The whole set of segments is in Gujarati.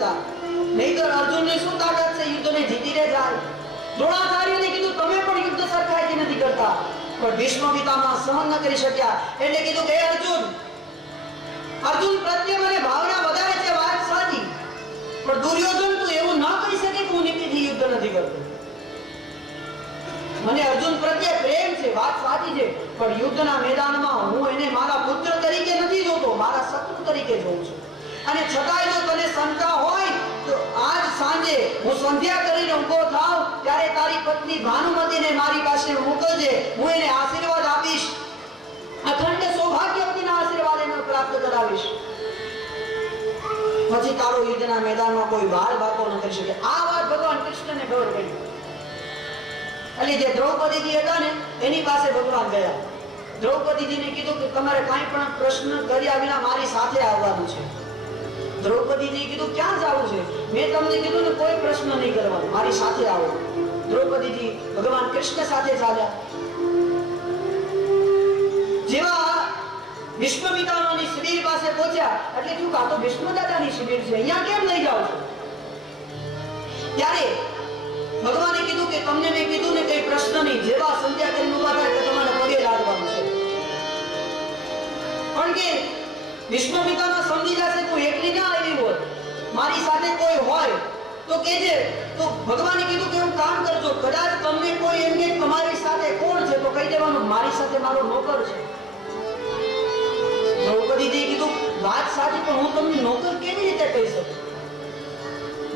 નહીંતર અર્જુનને શું તાકાત છે? યુદ્ધને જીતીને જાય. દ્રોણાચાર્યને કીધું, તમે પણ યુદ્ધ સરખાઈથી નથી કરતા. પણ ભીષ્મ પિતામાં સહન ન કરી શક્યા. એટલે કીધું કે અર્જુન અર્જુન પ્રત્યે મને ભાવના વધારે છે, વાત સાચી. પણ દુર્યોધન તું એવું ના કહી શકે કે હું નીતિથી યુદ્ધ નથી કરતો. મને અર્જુન પ્રત્યે પ્રેમ છે, વાત સાચી છે, પણ યુદ્ધના મેદાનમાં હું એને મારા પુત્ર તરીકે નથી જોતો મારા શત્રુ તરીકે જોઉં છું અને છતાંય જો તને શંકા હોય, તો આજ સાંજે હું સંધ્યા કરીને ઊભો થાવ ત્યારે તારી પત્ની ભાનુમતીને મારી પાસે મોકલજે. હું એને આશીર્વાદ આપીશ. અખંડ સૌભાગ્યવતીના આશીર્વાદ એને પ્રાપ્ત કરાવીશ. પછી તારો યુદ્ધના મેદાનમાં કોઈ વાળ બાકો ન કરી શકે. આ વાત ભગવાન કૃષ્ણને ખબર પડી. એટલે જે દ્રૌપદીજી હતા ને, એની પાસે ભગવાન ગયા. દ્રૌપદીજીને કીધું કે તમારે કાંઈ પણ પ્રશ્ન કર્યા વિના મારી સાથે આવવાનું છે. દ્રૌપદીજીએ કીધું, ક્યાં જવું છે? મેં તમને કીધું ને કોઈ પ્રશ્ન નહીં કરવાનો. મારી સાથે આવો. દ્રૌપદીજી ભગવાન કૃષ્ણ સાથે ચાલ્યા. જેવા ભીષ્મ પિતામહની શિબિર પાસે પહોંચ્યા, એટલે શું કાં તો દાદાની શિબિર છે. અહીંયા કેમ લઈ જાઓ ત્યારે ભગવાને કીધું કે તમને મેં કીધું ને કઈ પ્રશ્ન નહીં. જેવા સંધ્યા કરીને ઊભા થાય ભીષ્મ પિતામહ સમજી જશે તું એકલી ના આવી હોત. મારી સાથે કોઈ હોય તો કેજે તો ભગવાને કીધું કે હું કામ કરજો. કદાચ તમને કોઈ એમ કે તમારી સાથે કોણ છે, તો કહી દેવાનું, મારી સાથે મારો નોકર છે. દ્રૌપદીજી કીધું, વાત સાચી, પણ હું તમને નોકર કેવી રીતે કહી શકું?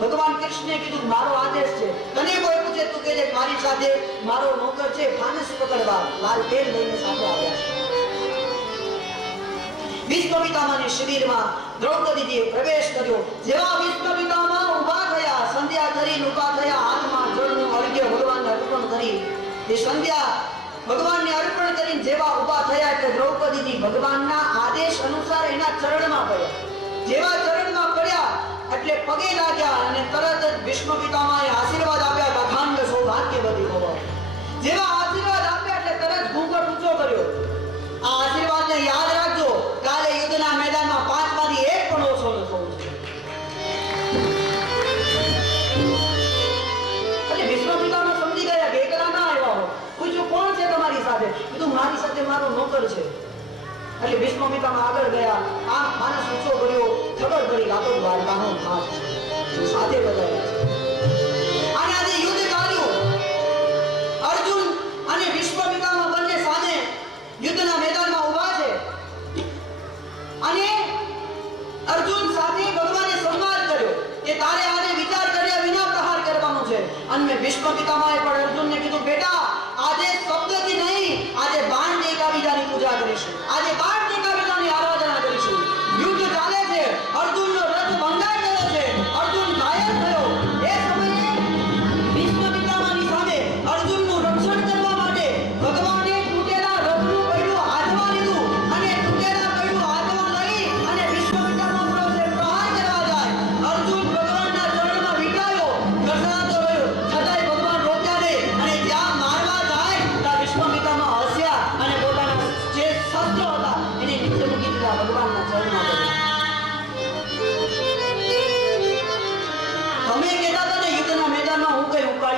ભગવાન કૃષ્ણે કીધું, મારો આદેશ છે. તને કોઈ પૂછે, તું કહેજે, મારી સાથે મારો નોકર છે, ફાનસ પકડવા. લાલ તેલ લઈને સાથે આવ્યા છે. પિતામહની શિબિરમાં દ્રૌપદીજીએ પ્રવેશ કર્યો જેવા પિતામહ ઊભા થયા સંધ્યા કરી ઊભા થયા હાથમાં જળનું અર્ઘ્ય ભગવાનને અર્પણ કરી એ સંધ્યા ભગવાનને અર્પણ કરીને જેવા ઊભા થયા એટલે દ્રૌપદીજી ભગવાનના આદેશ અનુસાર એના ચરણમાં પડ્યા. જેવા ચરણમાં પડ્યા એટલે પગે લાગ્યા અને તરત જ પિતામહે એટલે પિતામહ આગળ ગયા. આ માણસ ઊંચો કર્યો ખબર પડી આ તો દ્વારકાનો ભાગ છે. સાથે બતાવ્યા અને અર્જુન છે. અને અર્જુન સાથે ભગવાને સંવાદ કર્યો કે તારે આને વિચાર કર્યા વિના પ્રહાર કરવાનો છે. અને મેં પિતામહે પણ Igreja. Ademais,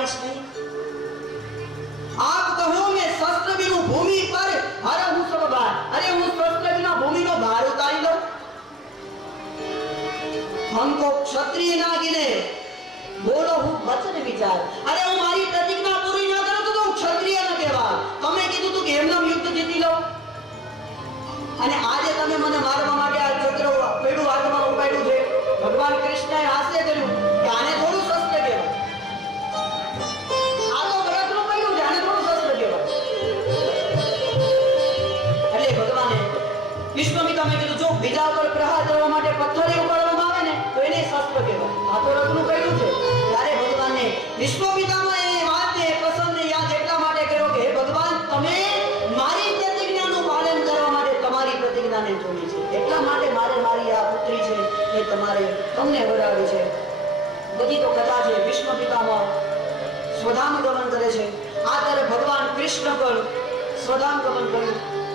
હું કઈ ઉપાડીશ નહીં આપ કહો મેં શસ્ત્ર વિનું ભૂમિ પર અરે હું સબ ભાર અરે હું શસ્ત્ર વિના ભૂમિનો ભાર ઉતારી લઉં हमको क्षत्रिय ना गिने બોલો હું વચન વિચાર અરે હું મારી પ્રતિજ્ઞા વિશ્વમિત્રાએ કીધું, જો બીજા ઉપર પ્રહાર કરવા માટે પથ્થરે ઉપાડવામાં આવે ને, તો એને શસ્ત્ર કહેવાય. આ તો રત્નું કહ્યું છે. ત્યારે ભગવાને પિતામાં એ વાત એ પ્રસંગને યાદ એટલા માટે કર્યો કે, હે ભગવાન, તમે મારી પ્રતિજ્ઞાનું પાલન કરવા માટે તમારી પ્રતિજ્ઞાને જોડી છે. એટલા માટે મારે મારી આ પુત્રી છે એ તમારે તમને વરાવી છે. બધી તો કથા છે. વિષ્ણુ પિતામાં સ્વધામ ગમન કરે છે. આ ત્યારે ભગવાન કૃષ્ણ પણ સ્વધામ ગમન કર્યું.